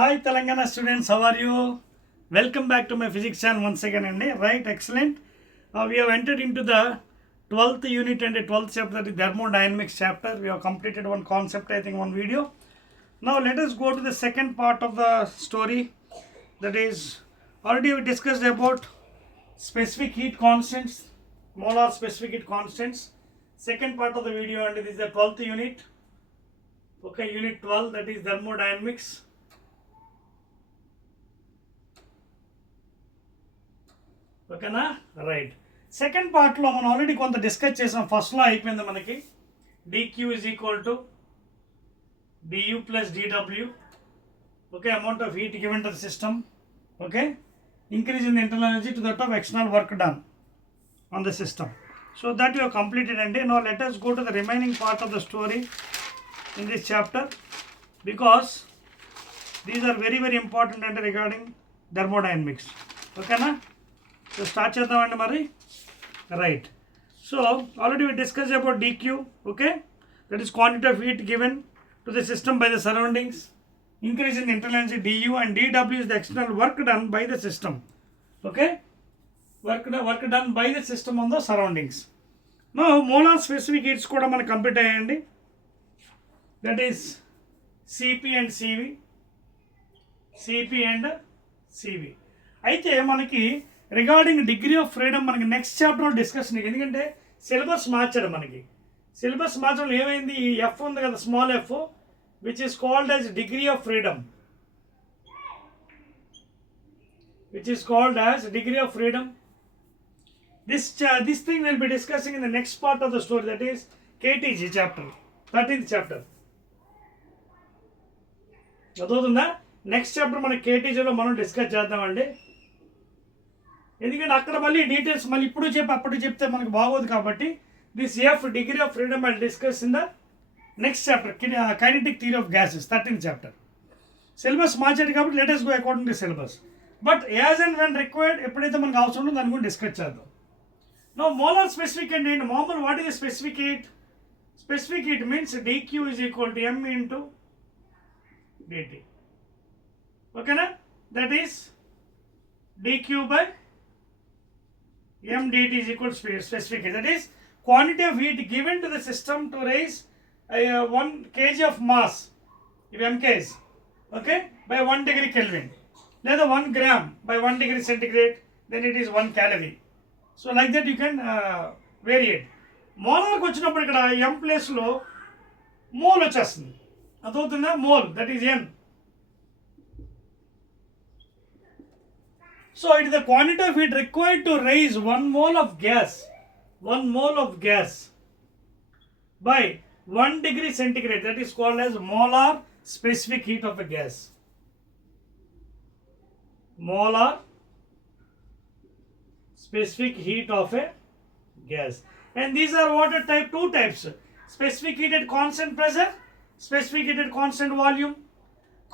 Hi Telangana students, how are you? Welcome back to my physics channel once again. Right, excellent. We have entered into the 12th unit and the 12th chapter, the thermodynamics chapter. We have completed one concept, I think one video. Now let us go to the second part of the story. That is, already we discussed about specific heat constants, molar specific heat constants. Second part of the video, and this is the 12th unit. Okay, unit 12, that is thermodynamics. ఓకేనా right second పార్ట్లో మనం ఆల్రెడీ కొంత డిస్కస్ చేసాం. ఫస్ట్లో అయిపోయింది మనకి dq is equal to du plus dw. Okay, amount of heat given to the system. Okay, increase in the internal energy to that of external work done on the system. So that we have completed, and now let us go to the remaining part of the story in this chapter, because these are very very important and regarding thermodynamics. Okay na? So start చేద్దామండి మరి right. So already we discussed about dq. Okay, that is quantity of heat given to the system by the surroundings, increase in the internal energy du, and dw is the external work done by the system. Okay, work done by the system on the surroundings. Now molar specific heats కూడా మనకు కంప్లీట్ అయ్యాయండి. That is cp and cv. అయితే మనకి regarding degree of freedom మనకి నెక్స్ట్ చాప్టర్లో డిస్కషన్. ఎందుకంటే సిలబస్ మార్చాడు. మనకి సిలబస్ మార్చడం ఏమైంది, ఈ ఎఫ్ ఉంది కదా, small F, which is called as degree of freedom, this thing will be discussing in the next part of the story, that is KTG chapter, 13th chapter. చదువుతుందా? నెక్స్ట్ చాప్టర్ మన కేటీజీలో మనం డిస్కస్ చేద్దామండి. ఎందుకంటే అక్కడ మళ్ళీ డీటెయిల్స్ మళ్ళీ ఇప్పుడు చెప్పి అప్పుడు చెప్తే మనకు బాగోదు. కాబట్టి this F degree of freedom I discuss in the next chapter, kinetic theory of gases, 13th chapter. Syllabus మార్చాడు కాబట్టి let us go according to syllabus. But as and when required, ఎప్పుడైతే మనకు అవసరం ఉందో దాని గురించి డిస్కస్ చేద్దాం. నో మోలార్ స్పెసిఫిక్ అంటే ఏంటి? మామూలు what is specific heat? Specific heat means dq is equal to m into dt. ఓకేనా? That is dq by m dt is equal to specific heat. That is quantity of heat given to the system to raise 1 kg of mass, if m kg, okay, by 1 degree Kelvin, లేదా 1 gram by 1 degree centigrade, then it is 1 calorie. So like that you can vary it. మోలార్కి వచ్చినప్పుడు ఇక్కడ m ప్లేస్లో mole వచ్చేస్తుంది. అదవుతుందా? Mole, that is n. So it is the quantity of heat required to raise 1 mole of gas by 1 degree centigrade. That is called as molar specific heat of a gas. Molar specific heat of a gas. And these are what are type? 2 types. Specific heat at constant pressure, specific heat at constant volume.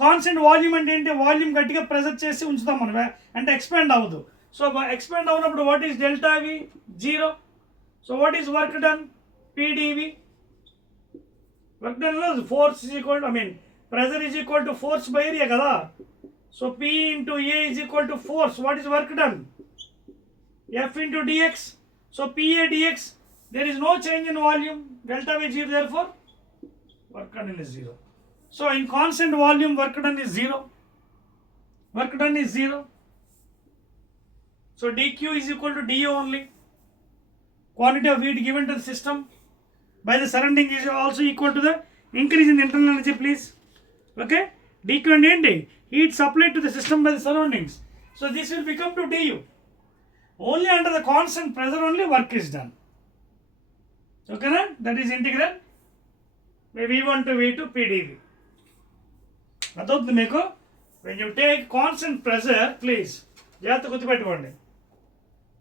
Constant volume అంటే ఏంటి? వాల్యూమ్ గట్టిగా ప్రెజర్ చేసి ఉంచుతాం మనం, అంటే expand అవ్వదు. So expand అవునప్పుడు what is delta V? 0. So what is work done? PdV. Work డన్లో force is equal to, pressure is equal to force by area కదా. So P into A is equal to force. What is work done? F into dx. So PA dx, there is no change in volume, delta V 0, therefore work done is 0. So in constant volume, work done is 0. So dq is equal to du only. Quantity of heat given to the system by the surrounding is also equal to the increase in the internal energy, please. Okay, dq and enti? Heat supplied to the system by the surroundings. So this will become to du. Only under the constant pressure only work is done. Okay na? That is integral v1 to v2 pdv. అదవుతుంది మీకు. When you take constant pressure, please జాగ్రత్త గుర్తుపెట్టుకోండి,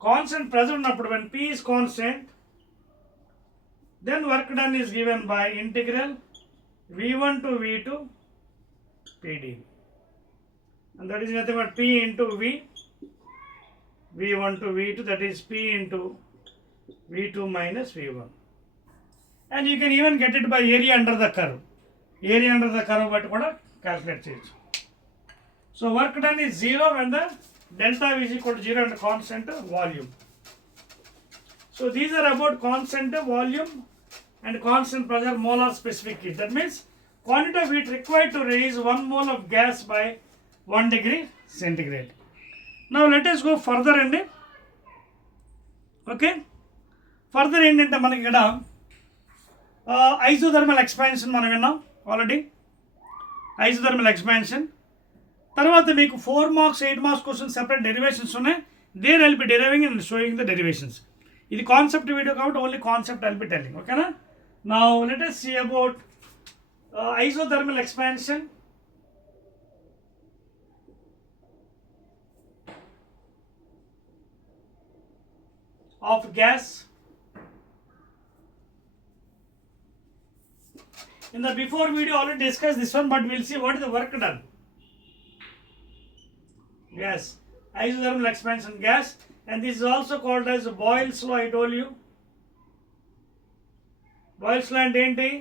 constant pressure ఉన్నప్పుడు when P is constant, then work done is given by integral v1 to v2 pdv, and that is nothing but p into v1 to v2, that is p into v2 minus v1, and you can even get it by area under the curve. బట్టి కూడా క్యాల్కులేట్ చేయొచ్చు. So work done is 0 when the delta V is equal to 0 and the constant volume. So these are about constant volume and constant pressure, molar specific heat. That means quantity of heat required to raise 1 mole of gas by 1 degree centigrade. Now let us go further and okay. Further ఏంటంటే మనకి ఇక్కడ isothermal expansion మనం విన్నాం already. isothermal expansion తర్వాత మీకు 4 marks 8 marks question separate derivations ఉన్నాయి. There I'll be deriving and showing the derivations. ఇది concept video కాబట్టి only concept I'll be telling. ఓకేనా? Now let us see about isothermal expansion. Of gas. In the before video already discussed this one, but we'll see what is the work done. Gas, isothermal expansion gas, and this is also called as Boyle's law. I told you. Boyle's law and enti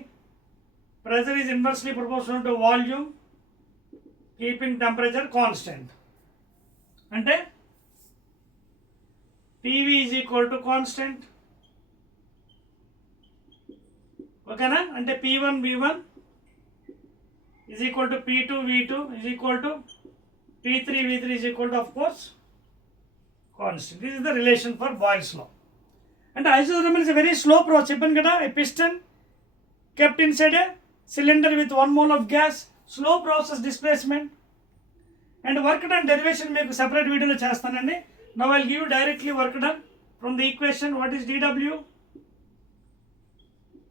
pressure is inversely proportional to volume, keeping temperature constant. Ante PV is equal to constant. Okay na? Ante P1 V1 is equal to P2 V2 is equal to P3 V3 is equal to, of course, constant. This is the relation for Boyle's law. And isothermal is a very slow process. Cheppan kada, a piston kept inside a cylinder with 1 mole of gas, slow process displacement. And work done derivation meeku separate video lo chestanandi. Now I will give you directly work done from the equation. What is dW?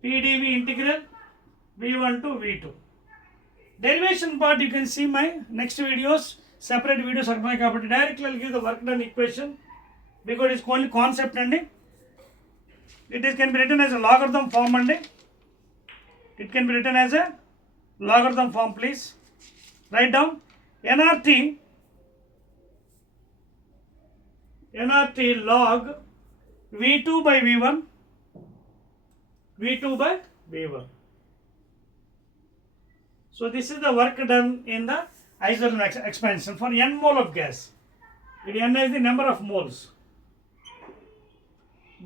PdV integral V1 to V2. Derivation part you can see my next videos, separate videos are my కాబట్టి directly I will give the work done equation because it is only concept and it is can be written as a logarithm form and it can be written as a logarithm form. Please write down nRT log V2 by V1 V2 by V1. So this is the work done in the isothermal expansion for n mole of gas. It n is the number of moles.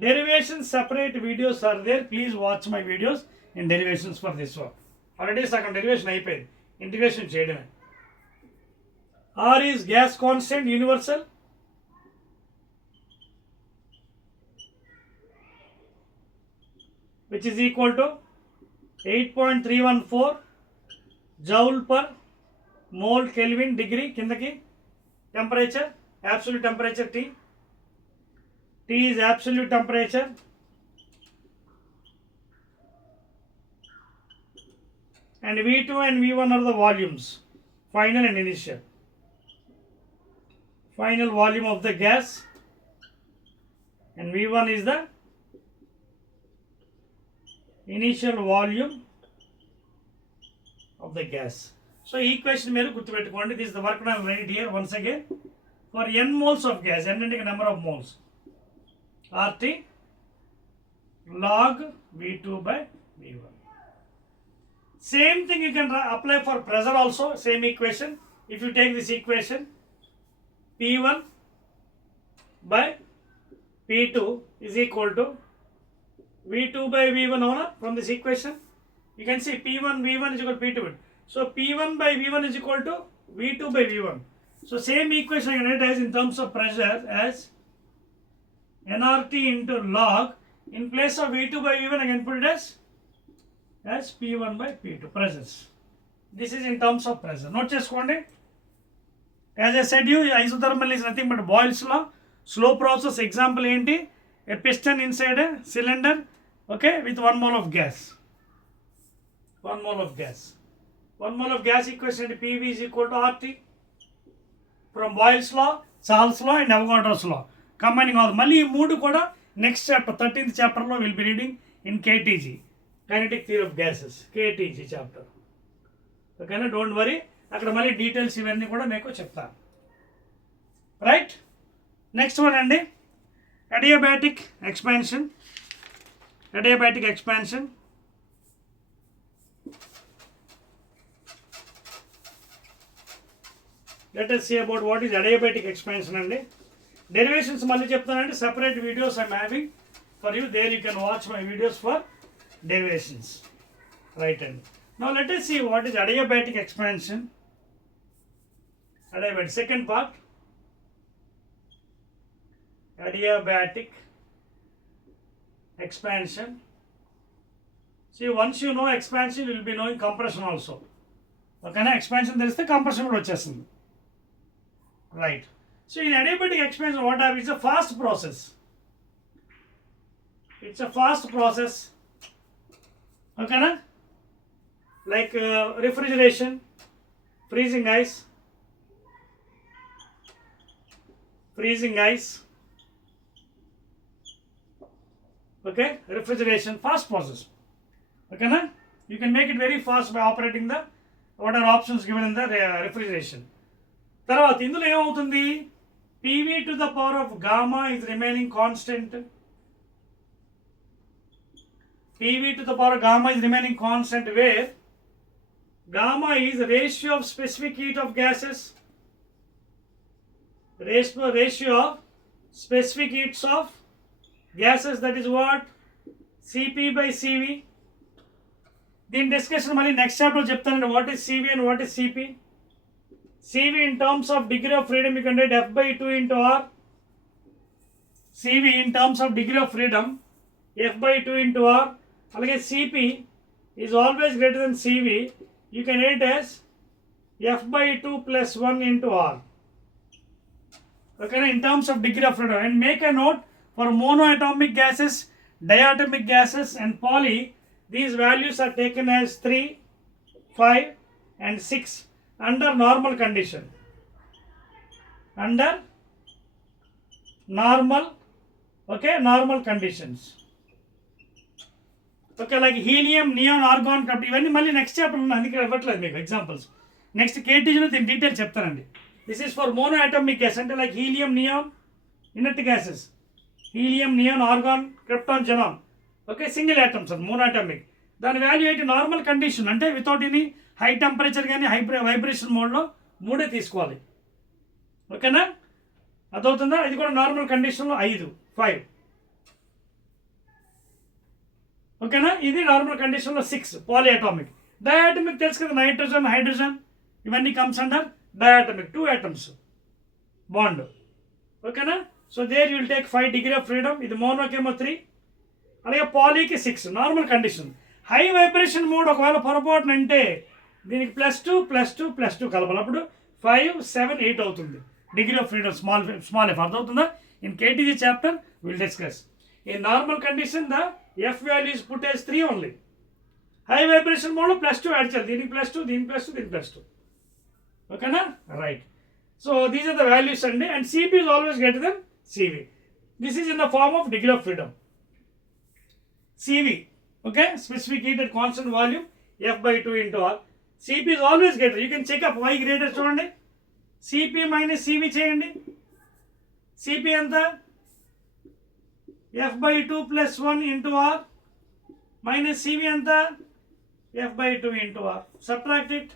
Derivation separate videos are there. Please watch my videos in derivations for this one. Already second derivation అయిపోయింది, ఇంటిగ్రేషన్ చేయడమే. R is gas constant universal. Which is equal to 8.314 joule per mole Kelvin degree kindaki. Temperature, absolute temperature T. T is absolute temperature. And V2 and V1 are the volumes, final and initial. Final volume of the gas, and V1 is the initial volume of the gas. So equation mere gurtupetukondi. This is the work done right here once again for n moles of gas. N ante number of moles. RT log V2 by V1. Same thing you can apply for pressure also. Same equation. If you take this equation, P1 by P2 is equal to V2 by V1 from this equation. You can see P1 V1 is equal to P2. So P1 by V1 is equal to V2 by V1. So same equation I can write as in terms of pressure as nRT into log. In place of V2 by V1 I can put it as P1 by P2 pressures. This is in terms of pressure. Note cheskondi. As I said you, isothermal is nothing but Boyle's law. Slow process. Example enti, a piston inside a cylinder, okay, with 1 mole of gas. 1 mole of gas. 1 mole of gas equation PV is equal to RT. From Boyle's law, Charles law and Avogadro's law. Combining all. Mali ee moodu kuda next chapter, 13th chapter lo we'll be reading in KTG. Kinetic theory of gases. KTG chapter. Okay, no, don't worry. అక్కడ మళ్ళీ డీటెయిల్స్ ఇవన్నీ కూడా మీకు చెప్తాను. Right, next one అండి, adiabatic expansion. Adiabatic expansion let us see about what is adiabatic expansion and derivations. Malli cheptanandi, separate videos I am having for you. There you can watch my videos for derivations. Right hand. Now let us see what is adiabatic expansion. Adiabatic, second part. Adiabatic expansion. See, once you know expansion, you will be knowing compression also. Okay, na expansion there is the compression kuda vachesthundi. Right. So in adiabatic expansion, what happens? It's a fast process. It's a fast process. Okay, na? Like refrigeration, freezing ice, okay, refrigeration, fast process. Okay, na? You can make it very fast by operating the what are options given in the refrigeration. తర్వాత ఇందులో ఏమవుతుంది? PV to the power of gamma is remaining constant. PV to the power of gamma is remaining constant, where gamma is ratio of specific heat of gases, ratio of specific heats of gases, that is what? Cp by Cv. దీని డిస్కషన్ మళ్ళీ next chapter చెప్తానండి. What is Cv and what is Cp. Cv in terms of degree of freedom, you can write F/2 into R. Cv in terms of degree of freedom, F/2 into R. అలాగే Cp is always greater than Cv. You can write as F/2 plus 1 into R. Okay, in terms of degree of freedom. And make a note, for monoatomic gases, diatomic gases and poly, these values are taken as 3, 5 and 6 under normal condition. Under normal, okay, normal conditions. Okay, like helium, neon, argon, కాబట్టి ఇవన్నీ మళ్ళీ next chapter ఉన్నాయి, అందుకే ఇవ్వట్లేదు మీకు examples. Next కేటీజీలో దీని డీటెయిల్ చెప్తానండి. దిస్ ఈస్ ఫర్ మోనోఅటామిక్ గ్యాస్, అంటే like helium, neon, inert gases, helium, neon, organ, krypton, xenon. Okay, single atoms అది మోనోఅటామిక్. దాని వాల్యూ ఏంటి? నార్మల్ కండిషన్, అంటే వితౌట్ ఎనీ హై టెంపరేచర్ కానీ వైబ్రేషన్ మోడ్లో 3 తీసుకోవాలి. ఓకేనా, అదవుతుందా? ఇది కూడా నార్మల్ కండిషన్లో 5, 5. ఓకేనా, ఇది నార్మల్ కండిషన్లో 6 పాలియాటామిక్. డయాటమిక్ తెలుసు కదా, నైట్రోజన్, హైడ్రోజన్, ఇవన్నీ comes under diatomic, 2 atoms bond. ఓకేనా, so there you will take 5 degree of freedom. ఇది మోనోకేమో 3, అలాగే పాలీకి 6 normal condition. High vibration mode ఒకవేళ పొరపాటున అంటే దీనికి +2 +2 +2 కలపాలి, అప్పుడు 5, 7, 8 అవుతుంది degree of freedom, small F. అర్థమవుతుందా? In KTG chapter will discuss. In normal condition the F value is put as 3 only. High vibration మోడ్లో +2 యాడ్ చేయాలి, దీనికి +2, దీనికి +2, దీనికి +2. ఓకేనా, right. So these are the values అండి. And Cp is always greater than Cv. This is in the form of degree of freedom. Cv, okay, specific heat at constant volume, F/2 into R. Cp is always greater. You can check up why greater. చూడండి, Cp minus Cv చేయండి. Cp ఎంత? F/2 plus 1 into R minus Cv ఎంత? F/2 into R. Subtract it.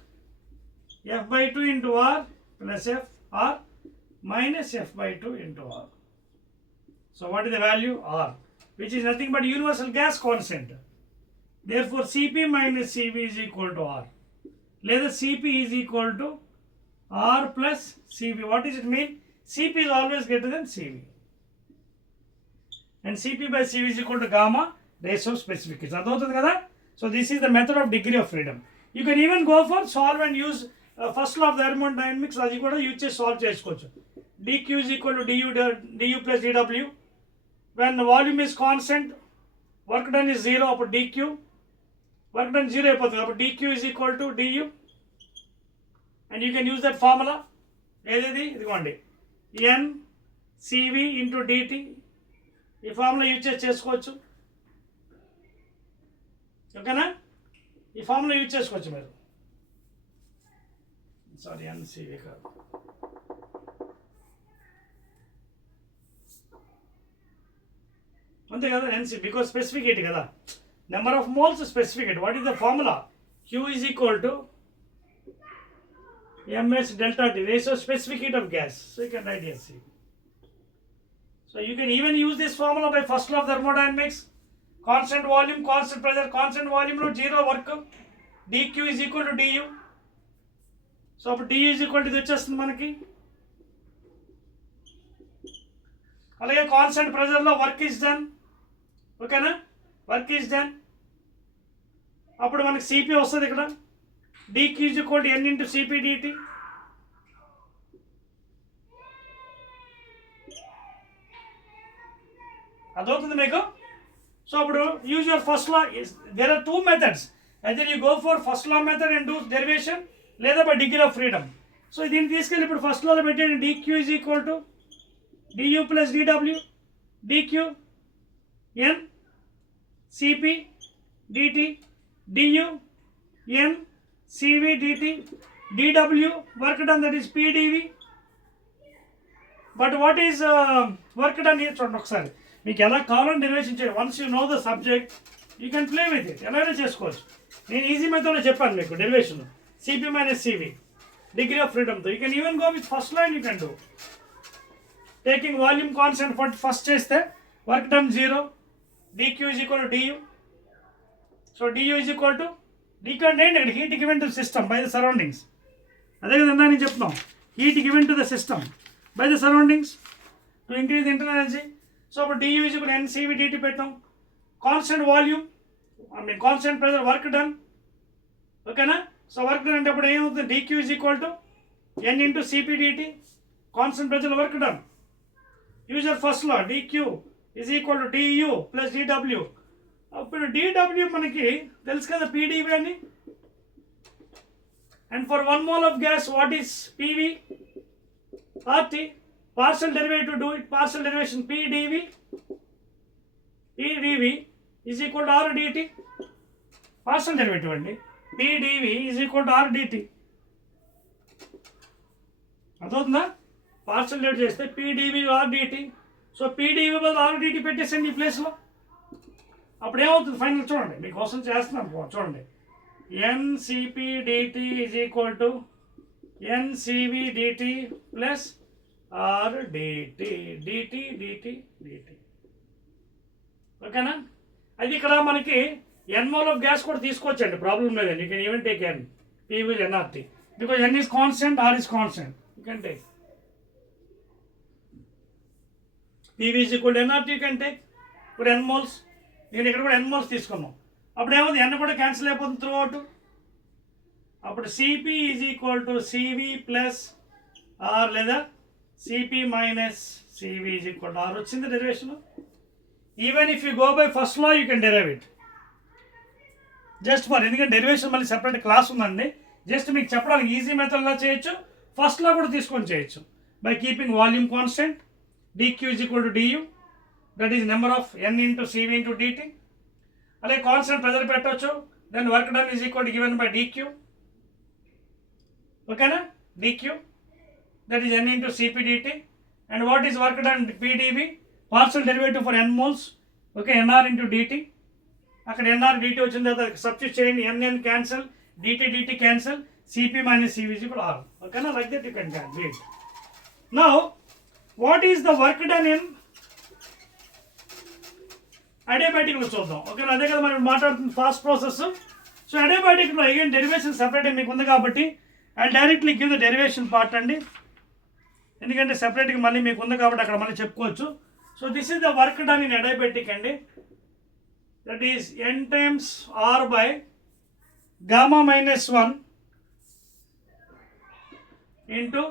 F/2 into R plus F R minus F/2 into R. So what is the value? R, which is nothing but universal gas constant. Therefore Cp minus Cv is equal to R. లేదా Cp is equal to R plus Cv. What does it mean? Cp is always greater than Cv. And Cp by Cv is equal to gamma ratio of specific heat. అర్థమవుతుంది కదా? So this is the method of degree of freedom. You can even go for solve and use first law of thermodynamics. అది కూడా యూజ్ చేసి సాల్వ్ చేసుకోవచ్చు. dq is equal to du plus dw. When the volume is constant, work done is 0, అప్పుడు dq, work done 0 అయిపోతుంది, అప్పుడు dq is equal to du. And you can use that formula. ఏదేది? ఇదిగోండి, n Cv into dt. ఈ formula use చేసి చేసుకోవచ్చు. ఓకేనా, ఈ ఫార్ములా యూజ్ చేసుకోవచ్చు మీరు. సారీ, NCV కాదు, అంతే కదా, NC, బికాస్ స్పెసిఫిక్ హీట్ కదా, number of moles specific heat. What is the formula? Q is equal to ms delta T, ratio of specific heat of gas. So you can write SC. So you can even use this formula by first law of thermodynamics. Constant volume, constant pressure, constant volume లో zero work. dq is equal to du. So అప్పుడు du is equal to ఇది వచ్చేస్తుంది మనకి. అలాగే కాన్స్టెంట్ ప్రెషర్లో work is done. ఓకేనా, work is done. అప్పుడు మనకి సిపి వస్తుంది ఇక్కడ. dq is equal to n into cp dt. అదవుతుంది మీకు. సో అప్పుడు use your first law. There are 2 methods. either you go for first law method and do derivation, లేదా by degree of freedom. So దీన్ని తీసుకెళ్ళి ఇప్పుడు ఫస్ట్ లాలో పెట్టండి. dq is equal to du plus dw, dq n cp dt, du n cv dt, dw work done, that is pdv. But what is work done here చూడండి ఒకసారి. మీకు ఎలా కావాలని derivation చేయాలి. Once you know the subject you can play with it, ఎలాగైనా చేసుకోవచ్చు. నేను easy మెథడ్లో చెప్పాను మీకు derivation. Cp minus Cv degree of ఫ్రీడమ్తో. You can even go with first line. You can do taking volume constant first చేస్తే work done 0, dq is equal to du. సో du is equal to dq అంటే ఏంటి, heat given to system by the surroundings. అదే కదన్నా నేను చెప్తున్నాం, heat given to the system by the surroundings to increase the internal energy. So about du is equal to n cv dt పెట్టాం. Constant volume, constant pressure, work done. ఓకేనా. So work done అంటే అప్పుడు ఏమవుతుంది, dq is equal to n into cp dt, constant pressure, work done. Use your first law. dq is equal to du plus dw. అప్పుడు dw మనకి తెలుసు కదా pdv అని. And for 1 mole of gas what is pv? RT, partial derivative, do it, partial derivation, PdV is equal to R dt. Partial derivative అండి, PdV is equal to R dt. అదవుతుందా? Partial derivative చేస్తే PdV R dt. So PdV బదులు R dt పెట్టేసండి ఈ ప్లేస్లో. అప్పుడు ఏమవుతుంది ఫైనల్ చూడండి, మీకోసం చేస్తున్నాను చూడండి. NCP dt is equal to NCV dt plus R dt, dt dt dt. ఓకేనా. అది ఇక్కడ మనకి n mole of gas కూడా తీసుకోవచ్చండి, ప్రాబ్లం లేదండి. You can even take n, p will nRT, because n is constant, R is constant. You can take pv is equal to nRT, you can take. ఇప్పుడు n moles, నేను ఇక్కడ కూడా n moles తీసుకున్నాం. అప్పుడు ఏమవుతుంది, n కూడా క్యాన్సిల్ అయిపోతుంది త్రూ అవుట్. అప్పుడు cp is equal to cv plus r లేదా cp minus cv is equal to r వచ్చింది derivation. Even if you go by first law you can derive it. Just for, ఎందుకంటే డెరివేషన్ మళ్ళీ సెపరేట్ క్లాస్ ఉందండి. జస్ట్ మీకు చెప్పడానికి ఈజీ మెథడ్లో చేయొచ్చు, ఫస్ట్ లా కూడా తీసుకొని చేయొచ్చు. By keeping volume constant, dq is equal to du, that is number of n into cv into dt. అలాగే కాన్స్టెంట్ ప్రెజర్ పెట్టవచ్చు. Then work done is equal to given by dq. ఓకేనా, dq, that is n into cp dt. and what is work done, pdv, partial derivative for n moles. okay, nr into dt. అక్కడ nr dt వచ్చిన తర్వాత సబ్స్టిట్యూట్ చేయండి, n cancel, dt dt cancel, cp minus cv is equal to r. ఓకేనా, like that you can calculate. now what is the work done in అడియాబాటిక్లో చూద్దాం. ఓకేనా, అదే కదా మనం మాట్లాడుతుంది ఫాస్ట్ ప్రాసెస్. సో అడియాబాటిక్లో అగైన్ డెరివేషన్ సెపరేట్ మీకు ఉంది కాబట్టి I directly give the derivation part అండి. ఎందుకంటే సెపరేట్గా మళ్ళీ మీకు ఉంది కాబట్టి అక్కడ మళ్ళీ చెప్పుకోవచ్చు. So this is the work done in adiabatic అండి. That is n times r by gamma minus 1 into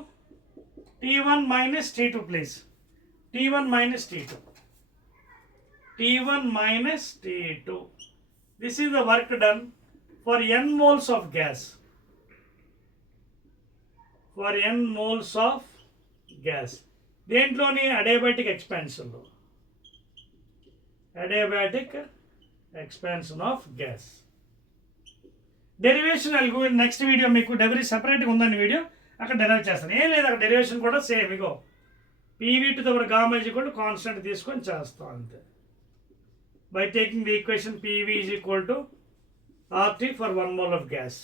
T1 minus T2 please. T1 minus T2. T1 minus T2. This is the work done for n moles of gas. For n moles of gas. దేంట్లోని adiabatic ఎక్స్పాన్షన్లో, adiabatic expansion of gas. Derivation అల్గు next video మీకు డెరివరీ సెపరేట్గా ఉందని వీడియో అక్కడ డెరైవ్ చేస్తాను. ఏం లేదు, అక్కడ డెరివేషన్ కూడా సేమ్. ఇగో PV to da Gama is equal to constant తీసుకొని చేస్తాం అంతే. By taking the equation PV is equal to RT for 1 mole of gas.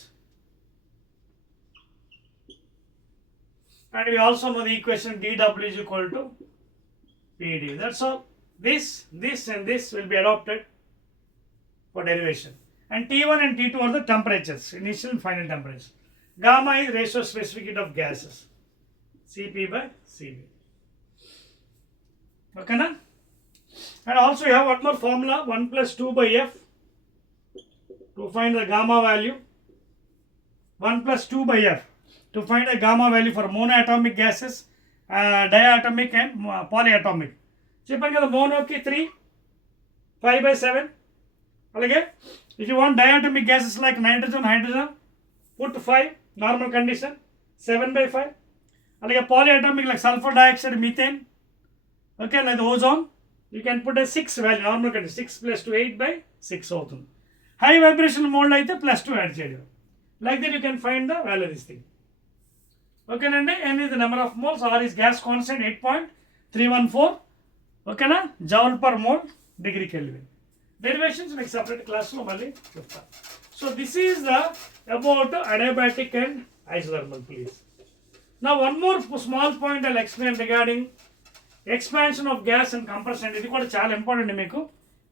and we also know the equation dW is equal to PD. That's all. This and this will be adopted for derivation. And T1 and T2 are the temperatures, initial and final temperatures. Gamma is ratio specific heat of gases, Cp by Cv. Okay na? And also you have one more formula, 1 plus 2 by F to find the gamma value. 1 plus 2 by F to find a gamma value for monoatomic gases, diatomic and polyatomic. చెప్పాను కదా మోనోకి 3, 5 by 7. అలాగే if you want diatomic gases like nitrogen, hydrogen, put 5, normal condition, 7 by 5. అలాగే polyatomic like sulfur dioxide, methane, okay, like the ozone, you can put a 6 value, normal condition, 6 plus 2, 8 by 6 అవుతుంది. High vibration mode అయితే plus 2 యాడ్ చేయడం. Like that you can find the value of this thing. Okay nandi, n is the number of moles, R is gas constant 8.314, okay na, joule per mole, degree Kelvin. Derivations make separate class lo malli chepta. So this is the about adiabatic and isothermal, please. Now one more small point I'll explain regarding expansion of gas and compression. ఇది కూడా చాలా ఇంపార్టెంట్ మీకు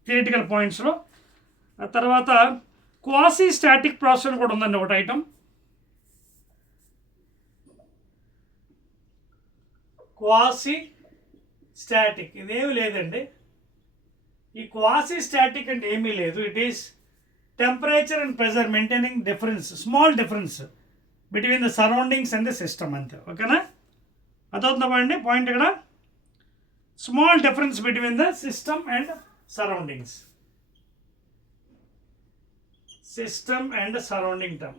థియరిటికల్ పాయింట్స్లో. ఆ తర్వాత quasi static process కూడా ఉందండి ఒకటి ఐటమ్. క్వాసీ స్టాటిక్ ఇదేమీ లేదండి. ఈ క్వాసీ స్టాటిక్ అంటే ఏమీ లేదు. It is temperature and pressure maintaining difference, small difference between the surroundings and the system అంతే. ఓకేనా, అదవుతుందా అండి పాయింట్ ఇక్కడ? Small difference between the system and surroundings. System and surrounding term.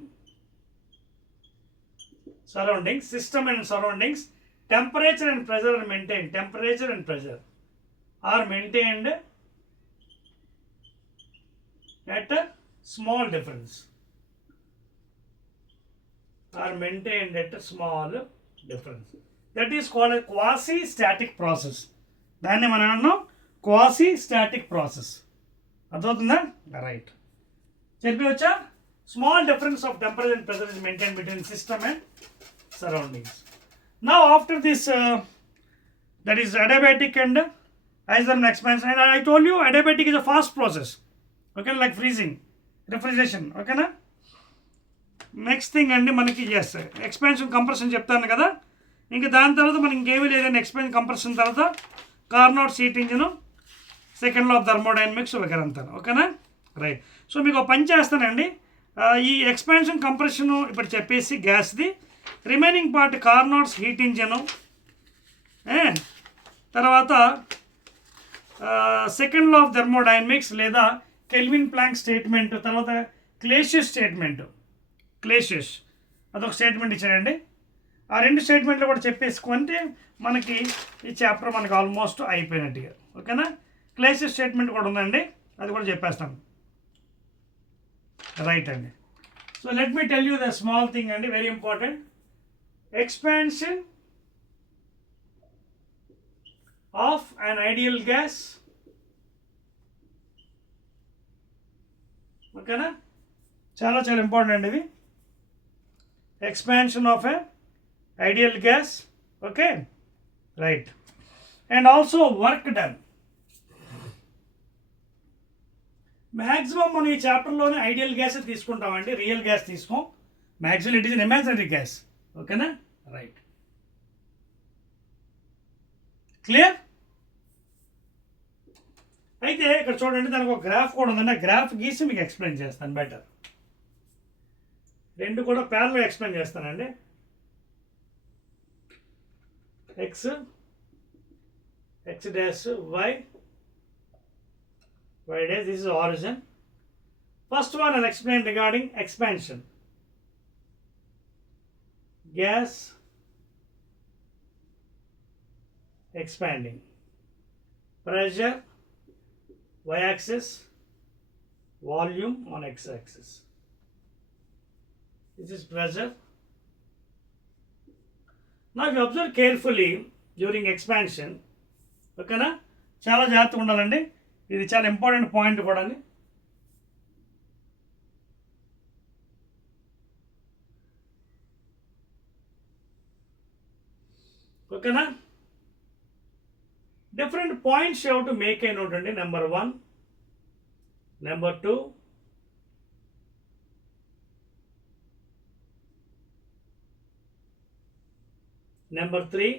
Surroundings, system and surroundings, temperature and pressure are maintained. Temperature and pressure are maintained at a small difference. Are maintained at a small difference. That is called a quasi-static process. దాన్ని మనం అన్నాం quasi-static process. అర్థమవుతుందా? రైట్. చెప్పవచ్చా? Small difference of temperature and pressure is maintain between system and surroundings. Now after this that is adiabatic and isothermal expansion, and I told you adiabatic is a fast process, okay, like freezing, refrigeration, ఓకేనా. Next thing అండి మనకి yes expansion compression చెప్తాను కదా. ఇంకా దాని తర్వాత మనకి ఇంకేమీ లేదండి. ఎక్స్పాన్షన్ కంప్రెషన్ తర్వాత Carnot heat engine, second law of thermodynamics వగేరా అంటాను. ఓకేనా, రైట్. సో మీకు ఒక పని చేస్తానండి. ఈ ఎక్స్పాన్షన్ కంప్రెషన్ ఇప్పుడు చెప్పేసి గ్యాస్ది, రిమైనింగ్ పార్ట్ కార్నోట్స్ హీట్ ఇంజను, తర్వాత సెకండ్ లా ఆఫ్ థర్మోడైనమిక్స్ లేదా కెల్విన్ ప్లాంక్ స్టేట్మెంట్, తర్వాత క్లేషియస్ స్టేట్మెంట్. క్లేషియస్ అదొక స్టేట్మెంట్ ఇచ్చారండి. ఆ రెండు స్టేట్మెంట్లు కూడా చెప్పేసుకుంటే మనకి ఈ చాప్టర్ మనకి ఆల్మోస్ట్ అయిపోయినట్టుగా. ఓకేనా, క్లేషియస్ స్టేట్మెంట్ కూడా ఉందండి, అది కూడా చెప్పేస్తాను. రైట్ అండి. So let me tell you the small thing అండి, very important. Expansion of an ideal gas, ఓకేనా, చాలా చాలా ఇంపార్టెంట్ అండి ఇది. Expansion of a ideal gas, okay, right. And also work done. Maximum మనం ఈ చాప్టర్లోనే ఐడియల్ గ్యాస్ తీసుకుంటామండి, రియల్ గ్యాస్ తీసుకోం. Maximum it is an imaginary gas. ఓకేనా, రైట్, క్లియర్. అయితే ఇక్కడ చూడండి, దానికి ఒక గ్రాఫ్ కూడా ఉందండి. ఆ గ్రాఫ్ గీసి మీకు ఎక్స్ప్లెయిన్ చేస్తాను బెటర్. రెండు కూడా ప్యారలల్ ఎక్స్ప్లెయిన్ చేస్తానండి. X dash Y dash, this is origin. First one I'll explain regarding expansion. Gas expanding. Pressure y-axis, volume on x-axis. This is pressure. Now if you observe carefully during expansion, ఓకేనా, చాలా జాగ్రత్తగా ఉండాలండి. ఇది చాలా important point కూడా. ఓకేనా? Different points you have to make a note అండి. Number 1, number 2, number 3,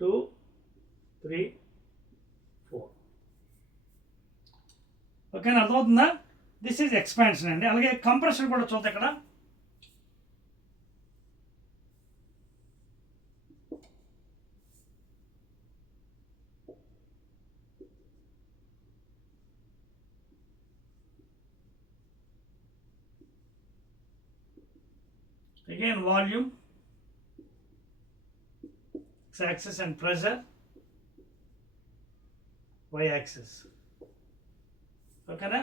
2, 3, 4. ఓకేనా? అర్థమవుతుందా? దిస్ ఈజ్ ఎక్స్పాన్షన్ అండి. అలాగే కంప్రెషన్ కూడా చూద్దాం ఇక్కడ. Again, volume, x-axis, and pressure, y-axis. ఓకేనా?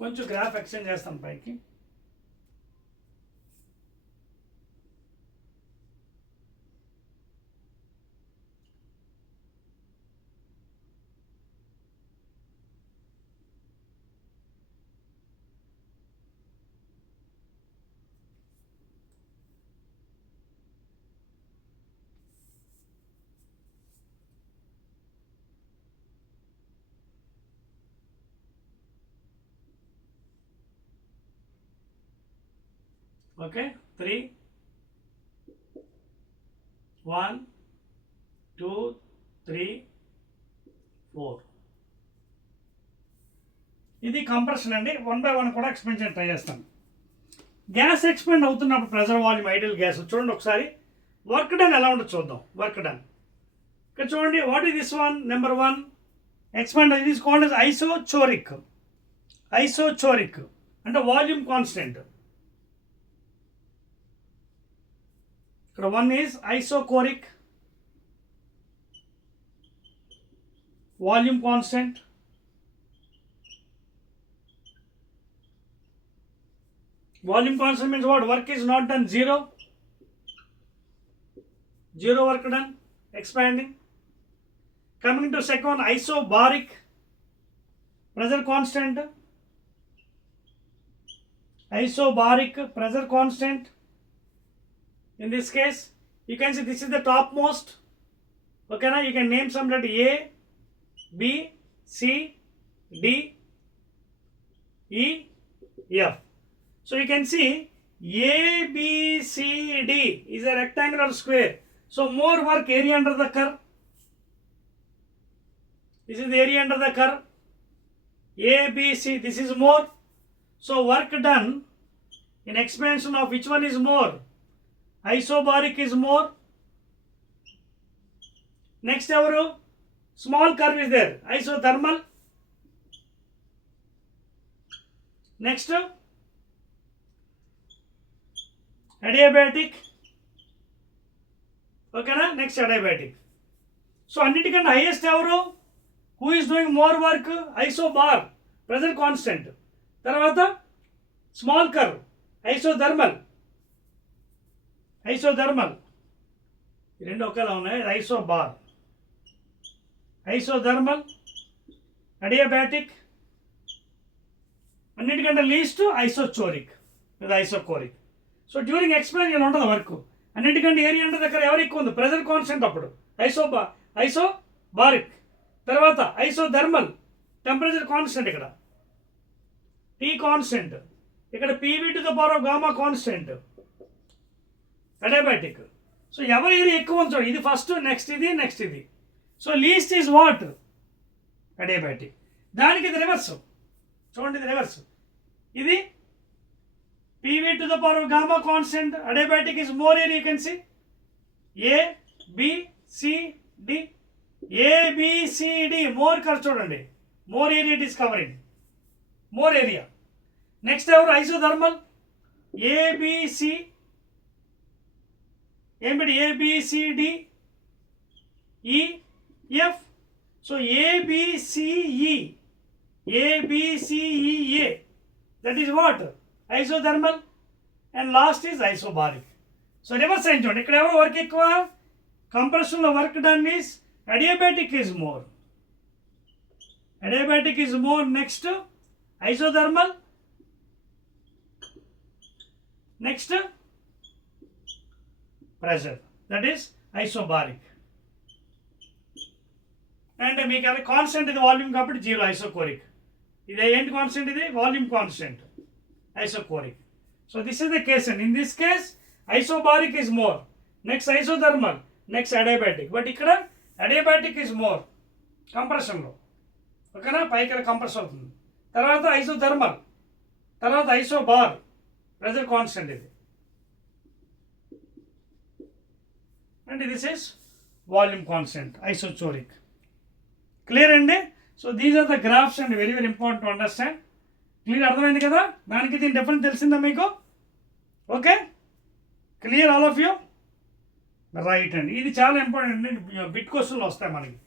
కొంచెం గ్రాఫ్ ఎక్స్టెండ్ చేస్తాను పైకి. ఓకే, 3, 1, 2, 3, 4. ఇది కంప్రెషన్ అండి. 1 by 1 కూడా ఎక్స్ప్లెయిన్ చేయడం ట్రై చేస్తాను. గ్యాస్ ఎక్స్పెండ్ అవుతున్నప్పుడు ప్రెజర్ వాల్యూమ్ ఐడియల్ గ్యాస్ చూడండి ఒకసారి. వర్క్ డన్ ఎలా ఉండదు చూద్దాం. వర్క్ డన్ ఇక్కడ చూడండి. What is this one? Number 1 expand it is called as isochoric. Isochoric అంటే వాల్యూమ్ కాన్స్టెంట్. ఇక్కడ 1 is isochoric, volume constant. Volume constant means what? Work is not done, zero work done, expanding. Coming to second one, isobaric, pressure constant. Isobaric pressure constant. In this case, you can see this is the topmost. Okay, now you can name some letter A, B, C, D, E, F. So you can see A, B, C, D is a rectangular square. So more work area under the curve. This is the area under the curve. A, B, C, this is more. So work done in expansion of which one is more? Isobaric is more. Next our small curve is there, isothermal. Next adiabatic. Okay na? Next adiabatic. So అన్నిటికంటే highest ఎవరు? Who is doing more work? Isobar, pressure constant. తర్వాత small curve, isothermal. Isothermal ఈ రెండు ఒకేలా ఉన్నాయి. Isobar, isothermal, adiabatic, అన్నిటికంటే లీస్ట్ ఐసోచోరిక్ లేదా ఐసోకోరిక్. సో డ్యూరింగ్ ఎక్స్పాన్షన్ ఉంటుంది వర్క్. అన్నిటికంటే ఏరియా అంటే దగ్గర ఎవరు ఎక్కువ ఉంది? ప్రెజర్ కాన్స్టెంట్ అప్పుడు ఐసోబారిక్. తర్వాత ఐసోథర్మల్, టెంపరేచర్ కాన్స్టెంట్, ఇక్కడ టీ కాన్స్టెంట్, ఇక్కడ PV to the power of gamma constant, adiabatic. So ఎవరి ఏరియా ఎక్కువ ఉంది చూడండి. ఇది ఫస్ట్, నెక్స్ట్ ఇది, నెక్స్ట్ ఇది. So least is what? Adiabatic. దానికి ఇది రివర్స్ చూడండి, ఇది రివర్స్. ఇది PV to the power of gamma constant, adiabatic is more area. You can see A, B, C, D. A, B, C, D more curve చూడండి, more area it is covering, more area. Next our isothermal, ABC, A, B, C, D, E, F. So A, B, C, E, A, B, C, E, A. That is what? Isothermal. And last is isobaric. So reverse sign చూడండి, ఇక్కడ ఎవరు వర్క్ ఎక్కువ? కంప్రెషన్ లో work done is adiabatic is more. Adiabatic is more. Next isothermal. Next pressure, that is isobaric. And మీకు అది కాన్స్టెంట్, ఇది వాల్యూమ్ కాబట్టి zero isochoric. ఇది ఏంటి కాన్స్టెంట్? ఇది volume constant isochoric. So this is the case, and in this case isobaric is more. Next isothermal, next adiabatic. But ఇక్కడ adiabatic is more కంప్రెషన్లో, ఓకేనా? పైకి కంప్రెస్ అవుతుంది. తర్వాత ఐసోథర్మల్, తర్వాత ఐసోబార్, ప్రెజర్ కాన్స్టెంట్ ఇది. And this is volume constant isochoric. Clear అండి? So these are the graphs and very very important to understand. Clear, అర్థమైంది కదా? దానికి దీని డిఫరెన్స్ తెలిసిందా మీకు? Okay, clear all of you? Right అండి, ఇది చాలా ఇంపార్టెంట్ అండి. బిట్ క్వశ్చన్లు వస్తాయి మనకి.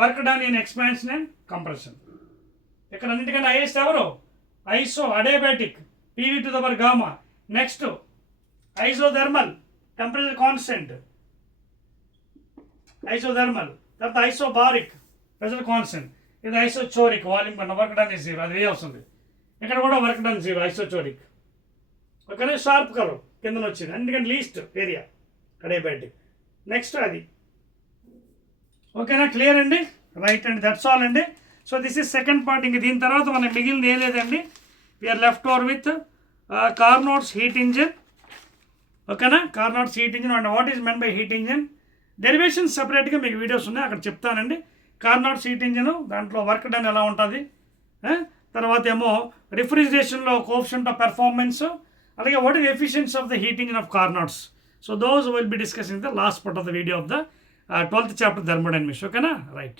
Work done in expansion and compression. ఇక్కడ అన్నింటికన్నా హైయెస్ట్ ఎవరు? Iso adiabatic, PV to the power gamma. Next isothermal, temperature constant isothermal. తర్వాత ఐసోబారిక్, ప్రెషర్ కాన్స్టెంట్. ఇది ఐసోచోరిక్, వాల్యూమ్ కన్నా వర్క్ డన్ ఇస్ జీరో, అది వే వస్తుంది. ఇక్కడ కూడా వర్క్ డన్ జీరో, ఐసోచోరిక్. ఓకేనా? షార్ప్ కర్వ్ కింద వచ్చింది, ఎందుకంటే లీస్ట్ ఏరియా అడియాబాటిక్. నెక్స్ట్ అది. ఓకేనా? క్లియర్ అండి? రైట్ అండి, దట్స్ ఆల్ అండి. So this is second part. ఇంక దీని తర్వాత మనకి మిగిలింది ఏం లేదండి. We are left over with Carnot's heat engine. ఓకేనా? Carnot's heat engine and what is meant by heat engine. Derivations సపరేట్గా మీకు వీడియోస్ ఉన్నాయి, అక్కడ చెప్తానండి. కార్నోట్స్ హీట్ ఇంజిన్, దాంట్లో వర్క్ డన్ ఎలా ఉంటుంది, తర్వాత ఏమో రిఫ్రిజిరేషన్లో కోఎఫిషియంట్ ఆఫ్ పెర్ఫార్మెన్స్, అలాగే what is efficiency of the heat engine of Carnot's. So those will be discussing the last part of the video of the 12th chapter thermodynamics. Okay na? Right.